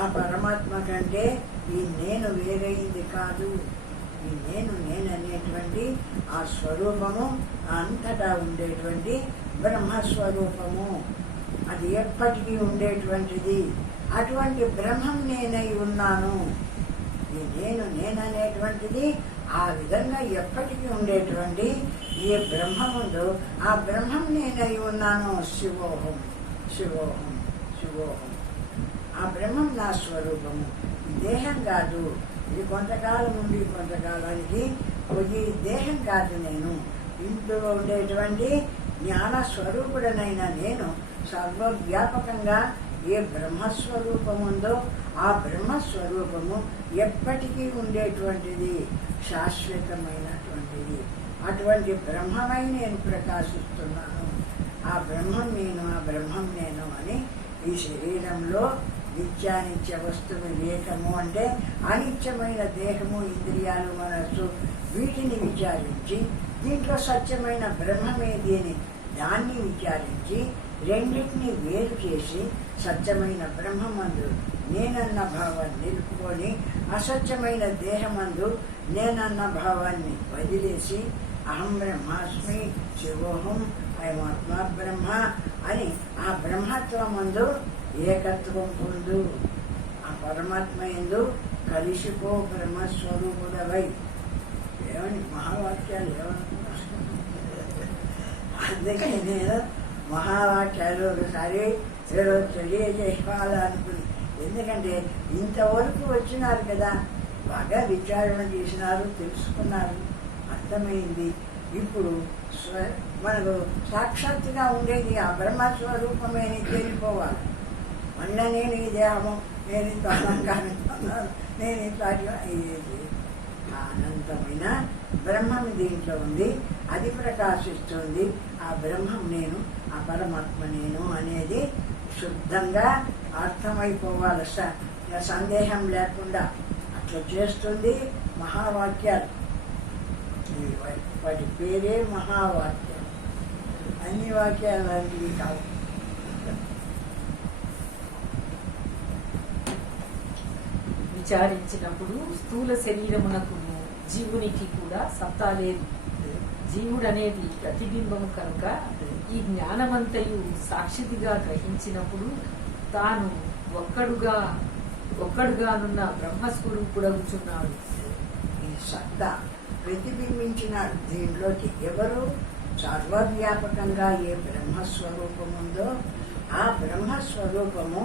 ఆ పరమాత్మ కంటే ఈ నేను వేరైంది కాదు. ఈ నేననేటువంటి ఆ స్వరూపము అంతటా ఉండేటువంటి బ్రహ్మస్వరూపము, అది ఎప్పటికీ ఉండేటువంటిది. అటువంటి బ్రహ్మం నేనై ఉన్నాను. ఈ నేననేటువంటిది ఆ విధంగా ఎప్పటికీ ఉండేటువంటి ఈ బ్రహ్మముందు ఆ బ్రహ్మం నేనై ఉన్నాను. శివోహం శివోహం శివోహం. ఆ బ్రహ్మం నా స్వరూపము, దేహం కాదు. ఇది కొంతకాలం ఉండి కొంతకాలానికి పోయి దేహం కాదు. నేను ఇంట్లో ఉండేటువంటి జ్ఞాన స్వరూపుడనైన నేను సర్వవ్యాపకంగా ఏ బ్రహ్మస్వరూపం ఉందో ఆ బ్రహ్మస్వరూపము ఎప్పటికీ ఉండేటువంటిది, శాశ్వతమైనటువంటిది. అటువంటి బ్రహ్మమై నేను ప్రకాశిస్తున్నాను. ఆ బ్రహ్మం నేను, ఆ బ్రహ్మం నేను అని ఈ శరీరంలో నిత్యానిత్య వస్తు వివేకము అంటే అనిత్యమైన దేహము, ఇంద్రియాలు, మనస్సు వీటిని విచారించి దీంట్లో సత్యమైన బ్రహ్మమేది అని దాన్ని విచారించి రెండింటినీ వేరు చేసి సత్యమైన బ్రహ్మమందు నేనన్న భావాన్ని నిలుపుకొని అసత్యమైన దేహమందు నేనన్న భావాన్ని వదిలేసి అహం బ్రహ్మాస్మి శివోహం అయమాత్మ బ్రహ్మ అని ఆ బ్రహ్మత్వమందు ఏకత్వం పొందు. ఆ పరమాత్మ యందు కలిసిపో బ్రహ్మస్వరూపుడవై. ఏమని మహావాక్యాలు ఏమనుకున్నా. అందుకే నేను మహావాక్యాలు ఒకసారి ఏదో తెలియజేసుకోవాలనుకుని, ఎందుకంటే ఇంతవరకు వచ్చినారు కదా, బాగా విచారణ చేసినారు, తెలుసుకున్నారు, అర్థమైంది. ఇప్పుడు మనకు సాక్షాత్తుగా ఉండేది ఆ బ్రహ్మస్వరూపమే అని తెలిపోవాలి. మళ్ళీ నేను ఈ దేహము, నేను ఇంత అలంకారం పొందాను, నేను ఇట్లా అయ్యేది. అనంతమైన బ్రహ్మం దీంట్లో ఉంది, అది ప్రకాశిస్తుంది. ఆ బ్రహ్మం నేను, ఆ పరమాత్మ నేను అనేది శుద్ధంగా అర్థమైపోవాలి, సందేహం లేకుండా. అట్లా చేస్తుంది మహావాక్యాలు. వాటి పేరే మహావాక్యాలు. అన్ని వాక్యాలు లాంటివి కావు. విచారించినప్పుడు స్థూల శరీరమునకు జీవునికి కూడా సత్తా లేదు. జీవుడు అనేది ప్రతిబింబము కనుక ఈ జ్ఞానమంతయు సాక్షిదిగా గ్రహించినప్పుడు తాను ఒక్కడుగానున్న బ్రహ్మస్వరూపుడవుచున్నాడు. ఈ సత్తా ప్రతిబింబించినాడు దీంట్లోకి. ఎవరు? సర్వవ్యాపకంగా ఏ బ్రహ్మస్వరూపం ఉందో ఆ బ్రహ్మస్వరూపము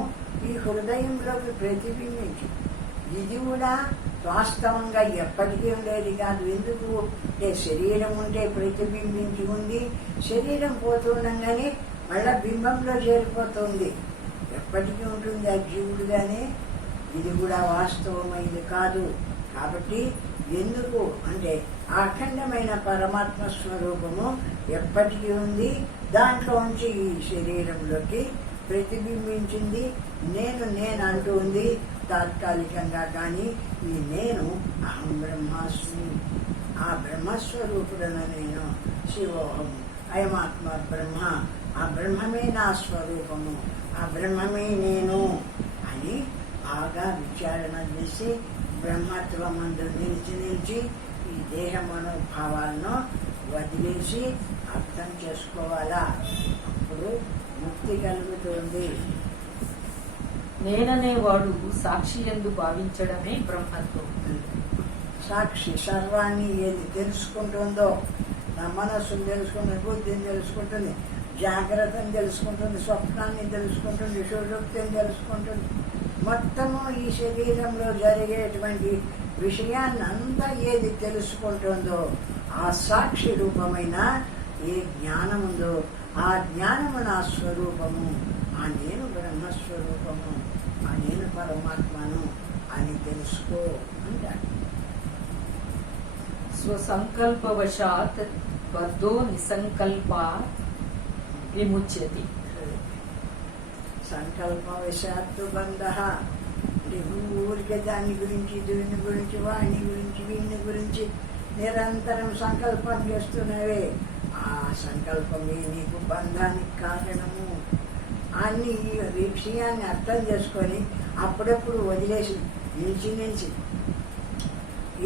ఈ హృదయంలోకి ప్రతిబింబించింది. ఇది కూడా వాస్తవంగా ఎప్పటికీ ఉండేది కాదు. ఎందుకు? శరీరం ఉంటే ప్రతిబింబించి ఉంది, శరీరం పోతుండగానే మళ్ళా బింబంలో చేరిపోతుంది. ఎప్పటికీ ఉంటుంది ఆ జీవుడుగానే. ఇది కూడా వాస్తవమైంది కాదు. కాబట్టి ఎందుకు అంటే ఆ అఖండమైన పరమాత్మ స్వరూపము ఎప్పటికీ ఉంది, దాంట్లో ఉంచి ఈ శరీరంలోకి ప్రతిబింబించింది. నేను అంటూ ఉంది తాత్కాలికంగా. కానీ ఈ నేను అహం బ్రహ్మాస్మి, ఆ బ్రహ్మస్వరూపుడన నేను. శివోహం అయమాత్మ బ్రహ్మ, ఆ బ్రహ్మమే నా స్వరూపము, ఆ బ్రహ్మమే నేను అని బాగా విచారణ చేసి బ్రహ్మత్వమందు నిలిచి ఈ దేహ మనోభావాలను వదిలేసి అర్థం చేసుకోవాలా. అప్పుడు ముక్తి కలుగుతుంది. నేననేవాడు సాక్షి యందు భావించడమే బ్రహ్మత్వం. సాక్షి సర్వాన్ని ఏది తెలుసుకుంటుందో, నా మనస్సును తెలుసుకుంటుంది, బుద్ధిని తెలుసుకుంటుంది, జాగ్రత్తని తెలుసుకుంటుంది, స్వప్నాన్ని తెలుసుకుంటుంది, సుషుప్తిని తెలుసుకుంటుంది. మొత్తము ఈ శరీరంలో జరిగేటువంటి విషయాన్ని అంతా ఏది తెలుసుకుంటుందో ఆ సాక్షి రూపమైన ఏ జ్ఞానముందో ఆ జ్ఞానము నా స్వరూపము, ఆ నేను బ్రహ్మస్వరూపము, ఆ నేను పరమాత్మను అని తెలుసుకో అంటాడు. స్వసంకల్పవశాత్ బద్ధో నిసంకల్పా విముచ్యతి. సంకల్పవశాత్తు బంధ అంటే ఊరికే దాని గురించి దీని గురించి వాణి గురించి వీని గురించి నిరంతరం సంకల్పం చేస్తున్నవే. ఆ సంకల్పమే నీకు బంధానికి కారణము. అన్ని ఈ విషయాన్ని అర్థం చేసుకొని అప్పుడప్పుడు వదిలేసి నిలిచి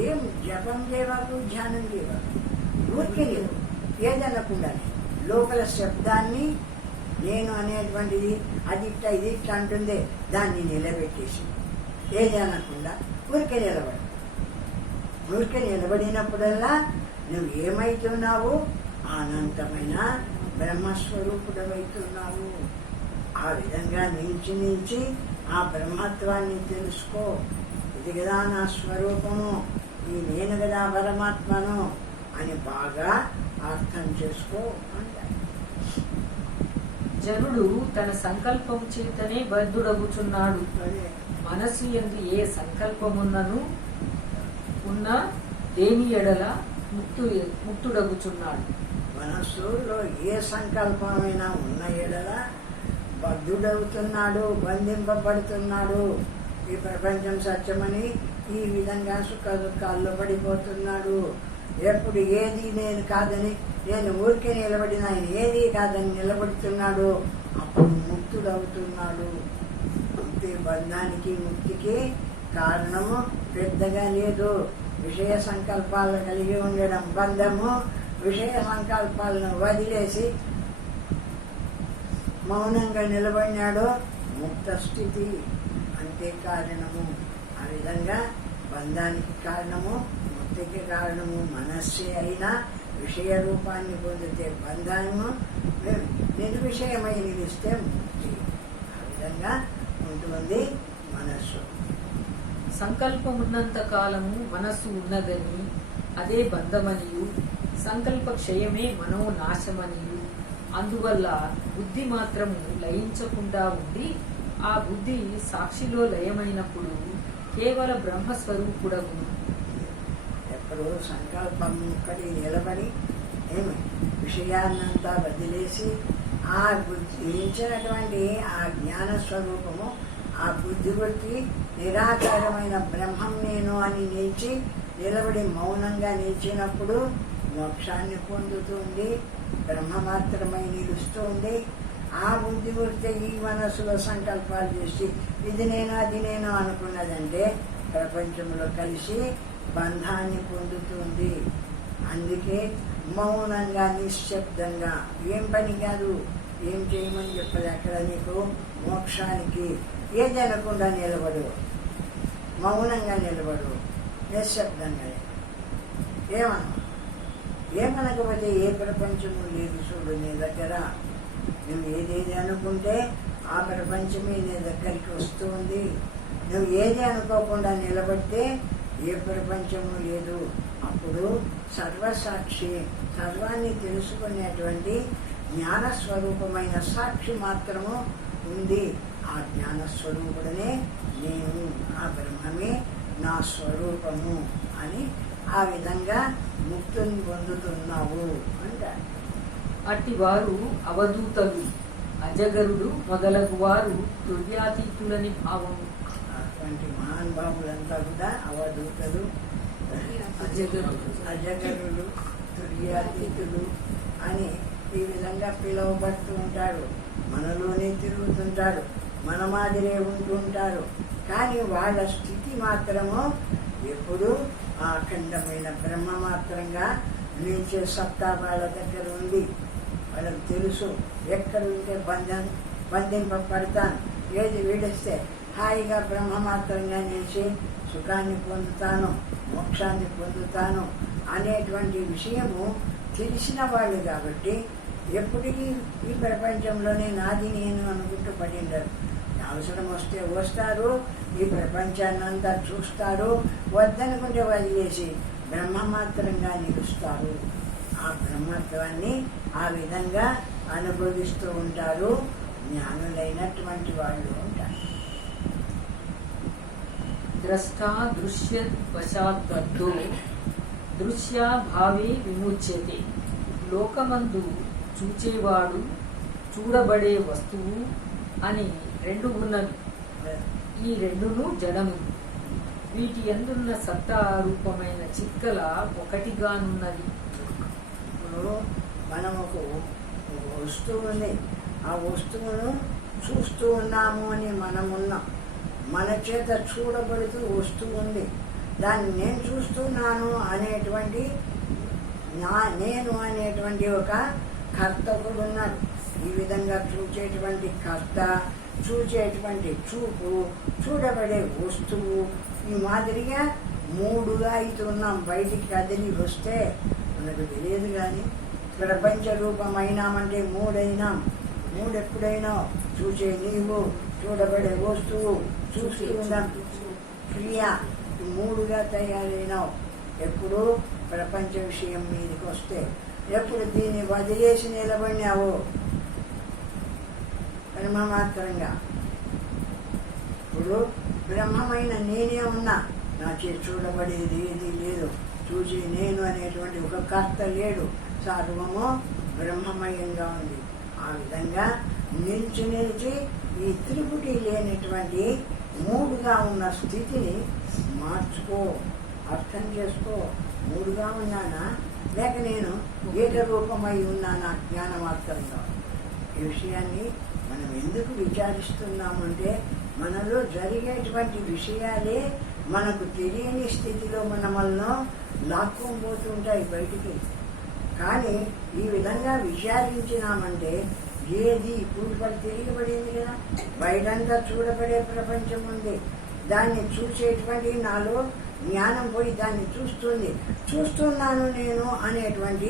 ఏం జపం చేయవాకు, ధ్యానం చేయవాకు, ఊరికే లేదు ఏదనకుండా లోపల శబ్దాన్ని నేను అనేటువంటిది అది ఇట్లా ఇది ఇట్లా అంటుందే దాన్ని నిలబెట్టేసి ఏది అనకుండా ఊరికే నిలబడి, ఊరికే నిలబడినప్పుడల్లా నువ్వు ఏమైతున్నావు? అనంతమైన బ్రహ్మస్వరూపుడమవుతున్నావు. ఆ విధంగా నిలిచి ఆ బ్రహ్మత్వాన్ని తెలుసుకో. ఇది కదా నా స్వరూపము, ఈ నేను కదా పరమాత్మను అని బాగా అర్థం చేసుకో అంటారు. జనుడు తన సంకల్పం చేతనే బద్ధుడగుచున్నాడు. మనసు యందు ఏ సంకల్పమున్నను ఉన్న దేని ఎడల ముక్తుడగుచున్నాడు. మనస్సులో ఏ సంకల్పమైనా ఉన్న ఎడల బద్ధుడవుతున్నాడు, బంధింపబడుతున్నాడు. ఈ ప్రపంచం సత్యమని ఈ విధంగా సుఖ దుఃఖాల్లో పడిపోతున్నాడు. ఎప్పుడు ఏది నేను కాదని నేను ఊరికే నిలబడిన ఆయన ఏది కాదని నిలబడుతున్నాడు, అప్పుడు ముక్తుడవుతున్నాడు. ముక్తి బంధానికి ముక్తికి కారణము పెద్దగా లేదు. విషయ సంకల్పాలను కలిగి ఉండడం బంధము. విషయ సంకల్పాలను వదిలేసి మౌనంగా నిలబడినాడు ముక్త స్థితి. అంతే కారణము. ఆ విధంగా బంధానికి కారణము, ముక్తికి కారణము మనస్సే అయినా విషయ రూపాన్ని పొందితే బంధము, నిర్విషయమై నిలిస్తే ముక్తి. ఆ విధంగా ఉంటుంది మనస్సు. సంకల్పం ఉన్నంత కాలము మనస్సు ఉన్నదని అదే బంధమనియు, సంకల్ప క్షయమే మనోనాశమనియు, అందువల్ల బుద్ధి మాత్రము లయించకుండా ఉండి ఆ బుద్ధి సాక్షిలో లయమైనప్పుడు కేవల బ్రహ్మస్వరూపుడగు. ఎప్పుడు సంకల్పం ఒక్కటి నిలబడి ఏమి విషయాన్నంతా వదిలేసి ఆ ఇచ్చినటువంటి ఆ జ్ఞాన స్వరూపము ఆ బుద్ధి బట్టి నిరాకారమైన బ్రహ్మం నేను అని నిలబడి మౌనంగా నిలిచినప్పుడు మోక్షాన్ని పొందుతుంది. బ్రహ్మ మాత్రమై నిలుస్తుంది. ఆ బుద్ధి వస్తే ఈ మనసులో సంకల్పాలు చేసి ఇది నేను అది నేను అనుకున్నదంటే ప్రపంచంలో కలిసి బంధాన్ని పొందుతుంది. అందుకే మౌనంగా నిశ్శబ్దంగా ఏం పని కాదు, ఏం చేయమని చెప్పదు అక్కడ నీకు మోక్షానికి. ఏది అనకుండా నిలబడు, మౌనంగా నిలబడు, నిశ్శబ్దంగా. ఏమనకపోతే ఏ ప్రపంచము లేదు చూడు నీ దగ్గర. నువ్వు ఏదేది అనుకుంటే ఆ ప్రపంచమే నీ దగ్గరికి వస్తుంది. నువ్వు ఏది అనుకోకుండా నిలబడితే ఏ ప్రపంచము లేదు. అప్పుడు సర్వసాక్షి, సర్వాన్ని తెలుసుకునేటువంటి జ్ఞానస్వరూపమైన సాక్షి మాత్రము ఉంది. ఆ జ్ఞానస్వరూపుడనే నేను, ఆ బ్రహ్మమే నా స్వరూపము అని ఆ విధంగా ముక్తిని పొందుతున్నావు అంటారు. అట్టి వారు అవధూతలు, అజగరుడు మొదలగు వారు తుర్యాతీతులని భావము. అటువంటి మహానుభావులంతా కూడా అవధూతలు, అజగరులు, తుర్యాతీతులు అని ఈ విధంగా పిలువబడుతూ ఉంటారు. మనలోనే తిరుగుతుంటారు, మన మాదిరే ఉంటూ ఉంటారు. కానీ వాళ్ళ స్థితి మాత్రము ఎప్పుడు ఆ అఖండమైన బ్రహ్మ మాత్రంగా నిలిచే సత్తా వాళ్ళ దగ్గర ఉంది. వాళ్ళకి తెలుసు ఎక్కడ ఉంటే బంధింపబడతాను, ఏది వీడిస్తే హాయిగా బ్రహ్మ మాత్రంగా నిలిచి సుఖాన్ని పొందుతాను, మోక్షాన్ని పొందుతాను అనేటువంటి విషయము తెలిసిన వాళ్ళు కాబట్టి ఎప్పటికీ ఈ ప్రపంచంలోనే నాది నేను అనుకుంటూ పడింటారు. అవసరం వస్తే వస్తారు, ఈ ప్రపంచాన్ని అంతా చూస్తారు, వద్దనుకుంటే వదిలేసి బ్రహ్మమాత్రంగా నిలుస్తారు. ఆ బ్రహ్మత్వాన్ని ఆ విధంగా అనుభవిస్తూ ఉంటారు జ్ఞానులైనటువంటి వాళ్ళు ఉంటారు. ద్రష్టా దృశ్య వశాద్బద్ధో దృశ్యా భావే విముచ్యతే. లోకమందు చూచేవాడు, చూడబడే వస్తువు అని రెండు ఉన్నవి. ఈ రెండును జడము. వీటి యందున్న సత్తా రూపమైన చిక్కల ఒకటిగానున్నది. ఇప్పుడు మనం ఒక వస్తువు ఉంది, ఆ వస్తువును చూస్తూ ఉన్నాము అని మనం ఉన్నాం. మన చేత చూడబడుతూ వస్తూ ఉంది. దాన్ని నేను చూస్తున్నాను అనేటువంటి నేను అనేటువంటి ఒక కర్తకుడు ఉన్నాడు. ఈ విధంగా చూచేటువంటి కర్త, చూచేటువంటి చూపు, చూడబడే వస్తువు, ఈ మాదిరిగా మూడుగా అయితే ఉన్నాం. బయటికి కదిలి వస్తే మనకు తెలియదు. కానీ ప్రపంచ రూపమైనామంటే మూడైనాం. మూడెప్పుడైనా చూసే నీవు, చూడబడే వస్తువు, చూస్తున్న క్రియ, మూడుగా తయారైనావు. ఎప్పుడు ప్రపంచ విషయం మీదకి వస్తే, ఎప్పుడు దీన్ని వదిలేసి నిలబడినావు బ్రహ్మమాత్రంగా. ఇప్పుడు బ్రహ్మమైన నేనే ఉన్నా, నా చేతి చూడబడేది ఏది లేదు. చూసి నేను అనేటువంటి ఒక కర్త లేడు. సర్వము బ్రహ్మమయంగా ఉంది. ఆ విధంగా నిలిచి ఈ త్రిపుటి లేనటువంటి మూడుగా ఉన్న స్థితిని మార్చుకో, అర్థం చేసుకో. మూడుగా ఉన్నానా, లేక నేను ఏకరూపమై ఉన్నానా జ్ఞానమాత్రంగా? ఈ విషయాన్ని మనం ఎందుకు విచారిస్తున్నామంటే, మనలో జరిగేటువంటి విషయాలే మనకు తెలియని స్థితిలో మనల్ని లాక్కొని పోతుంటాయి బయటికి. కానీ ఈ విధంగా విచారించినామంటే ఏది ఇప్పుడు తెలియబడింది కదా, బయటంతా చూడబడే ప్రపంచం ఉంది. దాన్ని చూసేటువంటి నాలో జ్ఞానం పోయి దాన్ని చూస్తుంది. చూస్తున్నాను నేను అనేటువంటి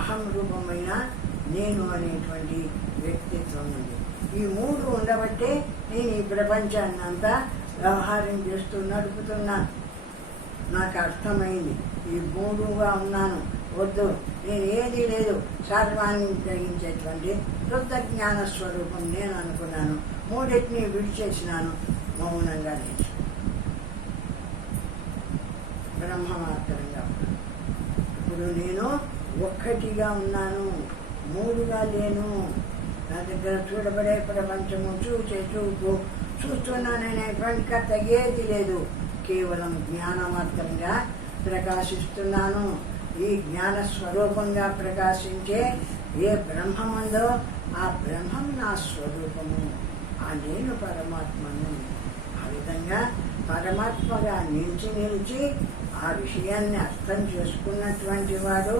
అహం రూపమైన నేను అనేటువంటి వ్యక్తిత్వం ఉంది. ఈ మూడు ఉండబట్టే నేను ఈ ప్రపంచాన్ని అంతా వ్యవహారం చేస్తూ నడుపుతున్నాను. నాకు అర్థమైంది, ఈ మూడుగా ఉన్నాను, వద్దు, నేను ఏది లేదు, సర్వాన్ని గ్రహించేటువంటి శుద్ధ జ్ఞాన స్వరూపం నేను అనుకున్నాను. మూడింటిని విడిచేసినాను, మౌనంగా లేచి బ్రహ్మమాత్రంగా. ఇప్పుడు నేను ఒక్కటిగా ఉన్నాను, మూడుగా లేను. నా దగ్గర చూడబడే ప్రపంచము, చూసే చూపు, చూస్తున్నాననేటువంటి కథ ఏది లేదు. కేవలం జ్ఞానమాత్రంగా ప్రకాశిస్తున్నాను. ఈ జ్ఞాన స్వరూపంగా ప్రకాశించే ఏ బ్రహ్మముందో ఆ బ్రహ్మం నా స్వరూపము, ఆ నేను పరమాత్మను. ఆ విధంగా పరమాత్మగా నిలిచి ఆ విషయాన్ని అర్థం చేసుకున్నటువంటి వాడు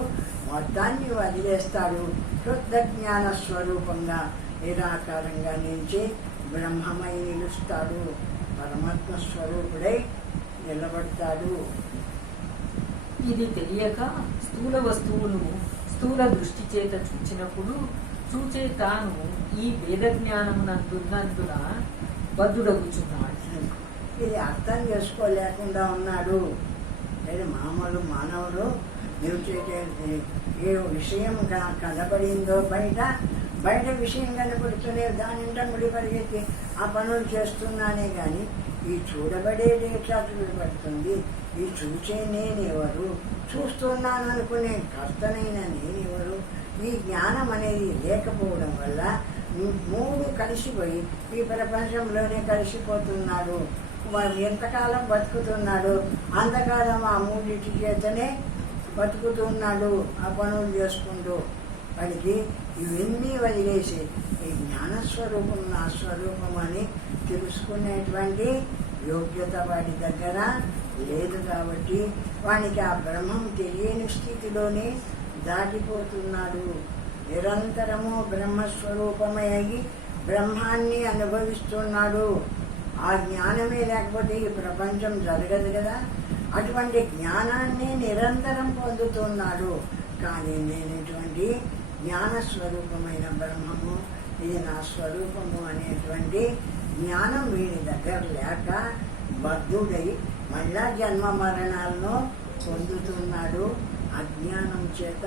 మొత్తాన్ని వదిలేస్తాడు. శుద్ధ జ్ఞాన స్వరూపంగా నిరాకారంగా నిలిచి బ్రహ్మమై నిలుస్తాడు. పరమాత్మ స్వరూపుడై నిలబడతాడు. ఇది తెలియక స్థూల వస్తువును స్థూల దృష్టి చేత చూచినప్పుడు చూచే తాను ఈ వేద జ్ఞానమునందున్నందున బద్ధుడగుచున్నాడు. ఇది అర్థం చేసుకోలేకుండా ఉన్నాడు. లేదు, మామూలు మానవుడు ఏ విషయం కనబడిందో బయట విషయం కనబడుతూనే దానింట ముడి పరిగెత్తి ఆ పనులు చేస్తున్నానే కానీ ఈ చూడబడే దేశాలు పడుతుంది. ఈ చూసే నేనెవరు, చూస్తున్నాను అనుకునే కర్తనైన నేనెవరు? ఈ జ్ఞానం అనేది లేకపోవడం వల్ల మూడు కలిసిపోయి ఈ ప్రపంచంలోనే కలిసిపోతున్నాడు. ఎంతకాలం బతుకుతున్నాడు, అంతకాలం ఆ మూడింటి చేతనే బతుకుతున్నాడు, ఆ పనులు చేసుకుంటూ. వాడికి ఇవన్నీ వదిలేసి ఈ జ్ఞానస్వరూపం నా స్వరూపం అని తెలుసుకునేటువంటి యోగ్యత వాడి దగ్గర లేదు. కాబట్టి వానికి ఆ బ్రహ్మం తెలియని స్థితిలోనే దాటిపోతున్నాడు. నిరంతరము బ్రహ్మస్వరూపమై బ్రహ్మాన్ని అనుభవిస్తున్నాడు. ఆ జ్ఞానమే లేకపోతే ఈ ప్రపంచం జరగదు కదా. అటువంటి జ్ఞానాన్ని నిరంతరం పొందుతున్నాడు. కానీ నేనటువంటి జ్ఞానస్వరూపమైన బ్రహ్మము, ఇది నా స్వరూపము అనేటువంటి జ్ఞానం వీడి దగ్గర లేక బద్ధుడై మళ్ళా జన్మ మరణాలను పొందుతున్నాడు అజ్ఞానం చేత.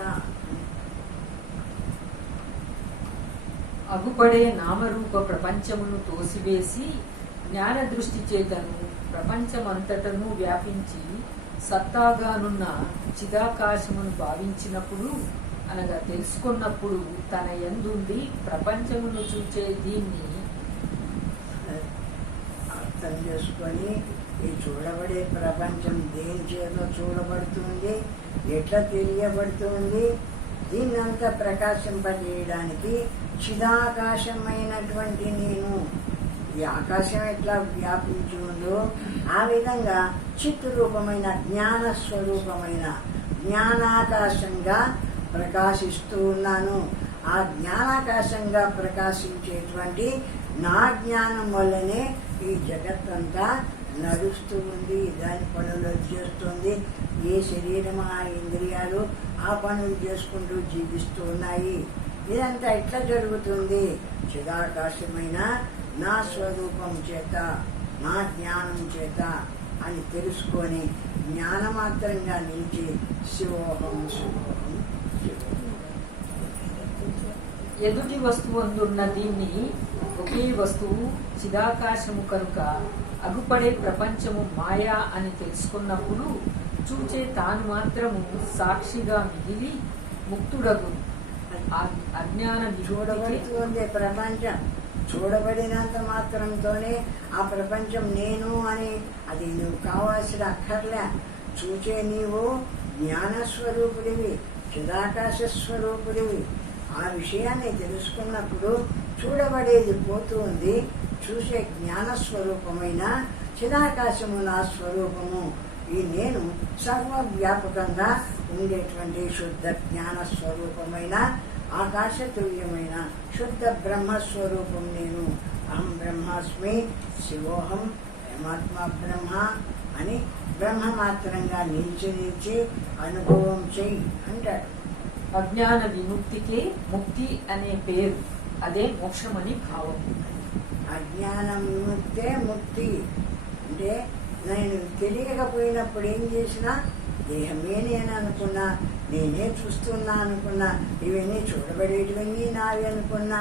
అగుపడే నామరూప ప్రపంచమును తోసివేసి జ్ఞాన దృష్టి చేతను ప్రపంచమంతటను వ్యాపించి సత్తాగానున్న చిదాకాశమును భావించినప్పుడు, అనగా తెలుసుకున్నప్పుడు, తన యందుండి ప్రపంచమును చూచే దీన్ని అర్థం చేసుకొని ఈ చూడబడే ప్రపంచం దేని చేత చూడబడుతుంది, ఎట్లా తెలియబడుతుంది, దీన్నంతా ప్రకాశింపజేయడానికి చిదాకాశమైనటువంటి నేను, ఈ ఆకాశం ఎట్లా వ్యాపించి ఉందో ఆ విధంగా చిత్తు రూపమైన జ్ఞాన స్వరూపమైన జ్ఞానాకాశంగా ప్రకాశిస్తూ ఉన్నాను. ఆ జ్ఞానాకాశంగా ప్రకాశించేటువంటి నా జ్ఞానం వల్లనే ఈ జగత్తంతా నడుస్తూ ఉంది, దాని పనులు చేస్తుంది. ఏ శరీరం ఆ ఇంద్రియాలు ఆ పనులు చేసుకుంటూ జీవిస్తూ ఉన్నాయి. ఇదంతా ఎట్లా జరుగుతుంది? చిదాకాశమైన నా స్వరూపం చేత, నా జ్ఞానం చేత అని తెలుసుకొని జ్ఞానమాత్రంగా నిలిచి శివోహం శివోహం ఎదుటి వస్తువు అందున్న దీన్ని ఒకే వస్తువు చిదాకాశము కనుక అగుపడే ప్రపంచము మాయా అని తెలుసుకున్నప్పుడు చూచే తాను మాత్రము సాక్షిగా మిగిలి ముక్తుడగు. అజ్ఞాన చూడబడుతుంది ప్రపంచం. చూడబడినంత మాత్రంతోనే ఆ ప్రపంచం నేను అని అది నువ్వు కావాల్సిన అక్కర్లే. చూచే నీవు జ్ఞానస్వరూపుడివి, చిదాకాశ స్వరూపుడివి. ఆ విషయాన్ని తెలుసుకున్నప్పుడు చూడబడేది పోతూ ఉంది. చూసే జ్ఞానస్వరూపమైన చిదాకాశము నా స్వరూపము. ఈ నేను సర్వవ్యాపకంగా ఉండేటువంటి శుద్ధ జ్ఞాన స్వరూపమైన ఆకాశతుల్యమైన శుద్ధ బ్రహ్మస్వరూపం నేను. అహం బ్రహ్మాస్మి శివోహం పరమాత్మ బ్రహ్మ అని బ్రహ్మమాత్రంగా నిలిచి అనుభవం చెయ్యి అంటాడు. అజ్ఞాన విముక్తికే ముక్తి అనే పేరు, అదే మోక్షమని భావం. అజ్ఞానం విముక్తే ముక్తి అంటే నేను తెలియకపోయినప్పుడు ఏం చేసినా దేహమే నేను అనుకున్నా, నేనే చూస్తున్నా అనుకున్నా, ఇవన్నీ చూడబడేటివన్నీ నావి అనుకున్నా,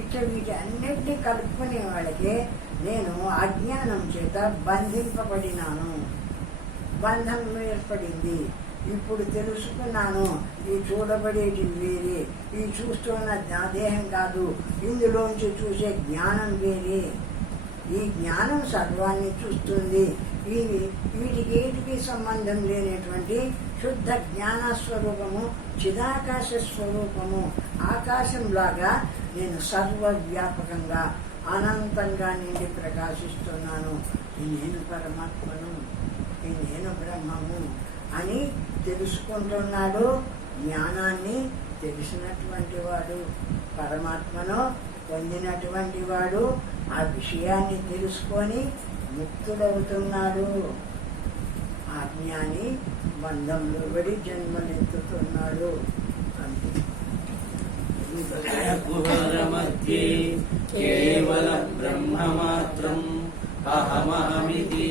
ఇట్లా వీటి అన్నిటినీ కలుపుకునే వాళ్ళకి నేను అజ్ఞానం చేత బంధింపబడినాను, బంధం ఏర్పడింది. ఇప్పుడు తెలుసుకున్నాను ఈ చూడబడేటివి వేరే, ఈ చూస్తున్న నా దేహం కాదు, ఇందులోంచి చూసే జ్ఞానం వేరే. ఈ జ్ఞానం సర్వాన్ని చూస్తుంది. వీటికి ఏటికి సంబంధం లేనటువంటి శుద్ధ జ్ఞాన స్వరూపము, చిదాకాశ స్వరూపము. ఆకాశంలాగా నేను సర్వవ్యాపకంగా అనంతంగా నిండి ప్రకాశిస్తున్నాను. ఈ నేను పరమాత్మను, ఈ నేను బ్రహ్మము అని తెలుసుకుంటున్నాడు. జ్ఞానాన్ని తెలిసినటువంటి వాడు, పరమాత్మను పొందినటువంటి వాడు ఆ విషయాన్ని తెలుసుకొని ముక్తుడవుతున్నాడు. ఆ జ్ఞాని బంధంలో పడి జన్మలెత్తుతున్నాడు. మధ్యే కేవలం బ్రహ్మమాత్రం అహమహమితి